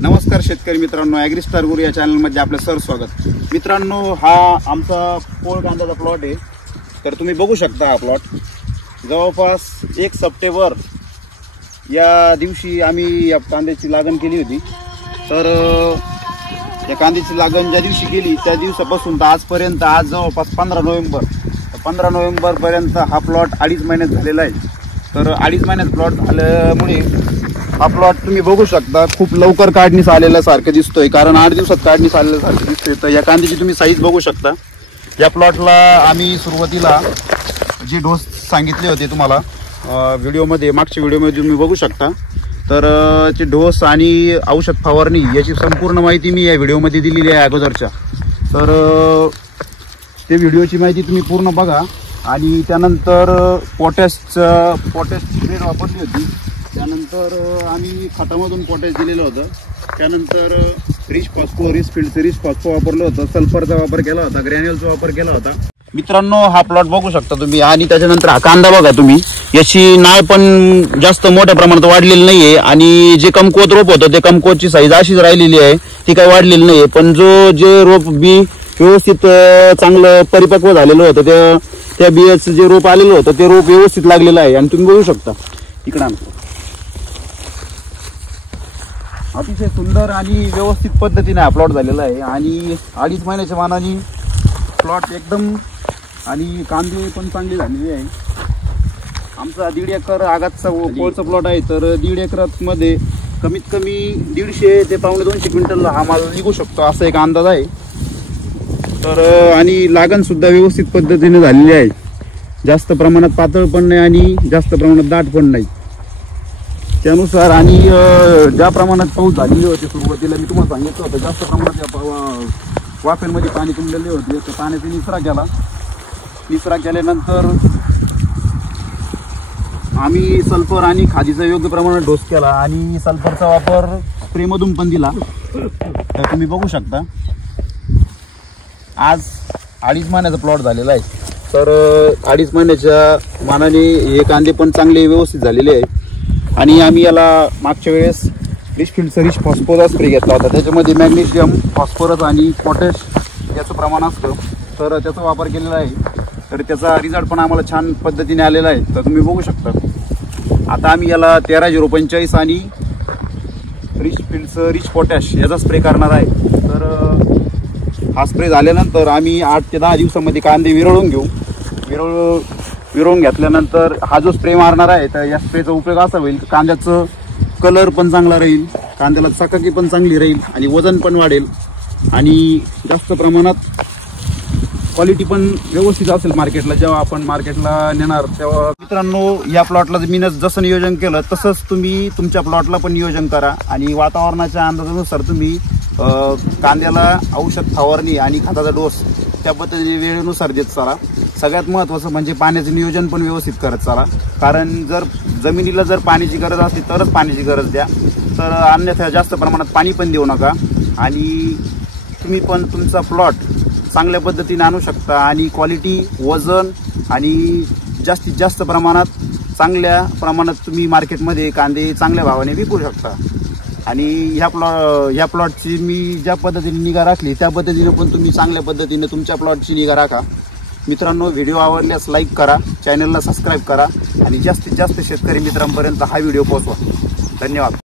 नमस्कार शेतकरी मित्रांनो, ॲग्रिस्टार गुरु या चॅनलमध्ये आपलं सर स्वागत। मित्रांनो, हा आमचा पोळ कांद्याचा प्लॉट आहे। तर तुम्ही बघू शकता हा प्लॉट जवळपास 1 सप्टेंबर या दिवशी आम्ही या कांद्याची लागण केली होती। तर या कांद्याची लागण ज्या दिवशी केली त्या दिवसापासून तर आजपर्यंत आज जवळपास 15 नोव्हेंबर पर्यंत हा प्लॉट 2.5 महिन्यात झालेला आहे। तर 2.5 महिन्यात प्लॉट झाल्यामुळे हा प्लॉट तुम्ही बघू शकता खूप लवकर काढणीस आलेल्यासारखं दिसतोय, कारण 8 दिवसात काढणीस आलेल्यासारखं दिसतोय। तर या कांद्याची तुम्ही साईज बघू शकता। या प्लॉटला आम्ही सुरुवातीला जे डोस सांगितले होते तुम्हाला व्हिडिओमध्ये, मागच्या व्हिडिओमध्ये तुम्ही बघू शकता। तर ते डोस आणि औषध फवारणी याची संपूर्ण माहिती मी या व्हिडिओमध्ये दिलेली आहे अगोदरच्या। तर ते व्हिडिओची माहिती तुम्ही पूर्ण बघा। आणि त्यानंतर पोटॅशची ग्रेड वापरली होती, त्यानंतर आम्ही खतामधून पोटॅश दिलेलं होतं, त्यानंतर रिच फॉस्फो वापरलं होतं, सल्फरचा वापर केला होता, ग्रॅन्युअलचा वापर केला होता। मित्रांनो, हा प्लॉट बघू शकता तुम्ही। आणि त्याच्यानंतर हा कांदा बघा तुम्ही, याची नाळ पण जास्त मोठ्या प्रमाणात वाढलेली नाहीये आणि जे कमकुवत रोप होतं ते कमकुवतची साईज अशीच राहिलेली आहे, ती काही वाढलेली नाहीये। पण जे रोप बी व्यवस्थित चांगलं परिपक्व झालेलं होतं, त्या बियाचं जे रोप आलेलं होतं ते रोप व्यवस्थित लागलेलं आहे। आणि तुम्ही बघू शकता इकडे अतिशय सुंदर आणि व्यवस्थित पद्धतीने हा प्लॉट झालेला आहे। आणि 2.5 महिन्याच्या मानाने प्लॉट एकदम आणि कांदे पण चांगली झालेली आहे। आमचा 1.5 एकर आगातचा पोळचा प्लॉट आहे। तर 1.5 एकरात मध्ये कमीत कमी 150 ते 250 क्विंटल हा माल निघू शकतो असा एक अंदाज आहे। तर आणि लागण सुद्धा व्यवस्थित पद्धतीने झालेली आहे, जास्त प्रमाणात पातळ पण नाही आणि जास्त प्रमाणात दाट पण नाही त्यानुसार। आणि ज्या प्रमाणात पाऊस झालेली होती सुरुवातीला मी तुम्हाला सांगितलं होतं, जास्त प्रमाणात वाफेमध्ये पाणी तुंबलेले होते। तर पाण्याचा निचरा केल्यानंतर आम्ही सल्फर आणि खादीचा योग्य प्रमाणात डोस केला आणि सल्फरचा वापर स्प्रेमधून पण दिला। तर तुम्ही बघू शकता आज 2.5 महिन्याचा प्लॉट झालेला आहे। तर 2.5 महिन्याच्या मानाने हे कांदे पण चांगले व्यवस्थित झालेले आहे। आणि आम्ही याला मागच्या वेळेस रिच फॉस्फोरस स्प्रे घेतला होता, त्याच्यामध्ये मॅग्नेशियम, फॉस्फरस आणि पोटॅश याचं प्रमाण असतं। तर त्याचा वापर केलेला आहे, तर त्याचा रिझल्ट पण आम्हाला छान पद्धतीने आलेला आहे। तर तुम्ही बघू शकता आता आम्ही याला 13-0-45 आणि रिच पोटॅश याचा स्प्रे करणार आहे। तर हा स्प्रे झाल्यानंतर आम्ही 8 ते 10 दिवसामध्ये कांदे विरळून घेऊ। विरळून घेतल्यानंतर हा जो स्प्रे मारणार आहे, तर या स्प्रेचा उपयोग असा होईल की कांद्याचं कलर पण चांगला राहील, कांद्याला चकाकी पण चांगली राहील आणि वजन पण वाढेल आणि जास्त प्रमाणात क्वालिटी पण व्यवस्थित असेल मार्केटला। जेव्हा आपण मार्केटला नेणार तेव्हा मित्रांनो, या प्लॉटला मी जसं नियोजन केलं तसंच तुम्ही तुमच्या प्लॉटला पण नियोजन करा। आणि वातावरणाच्या अंदाजानुसार तुम्ही कांद्याला औषध फवारणी आणि खताचा डोस त्या पद्धतीने वेळेनुसार देत चाला। सगळ्यात महत्त्वाचं म्हणजे पाण्याचं नियोजन पण व्यवस्थित करत चाला, कारण जर जमिनीला जर पाण्याची गरज असली तरच पाण्याची गरज द्या, तर अन्यथा जास्त प्रमाणात पाणी पण देऊ नका। आणि तुम्ही पण तुमचा प्लॉट चांगल्या पद्धतीने आणू शकता आणि क्वालिटी, वजन आणि जास्तीत जास्त प्रमाणात चांगल्या प्रमाणात तुम्ही मार्केटमध्ये कांदे चांगल्या भावाने विकू शकता। आणि ह्या प्लॉटची मी ज्या पद्धतीने निगा राखली त्या पद्धतीने पण तुम्ही चांगल्या पद्धतीने तुमच्या प्लॉटची निगा राखा। मित्रांनो, व्हिडिओ आवडल्यास लाईक करा, चॅनलला सबस्क्राईब करा आणि जास्तीत जास्त शेतकरी मित्रांपर्यंत हा व्हिडिओ पोहोचवा। धन्यवाद।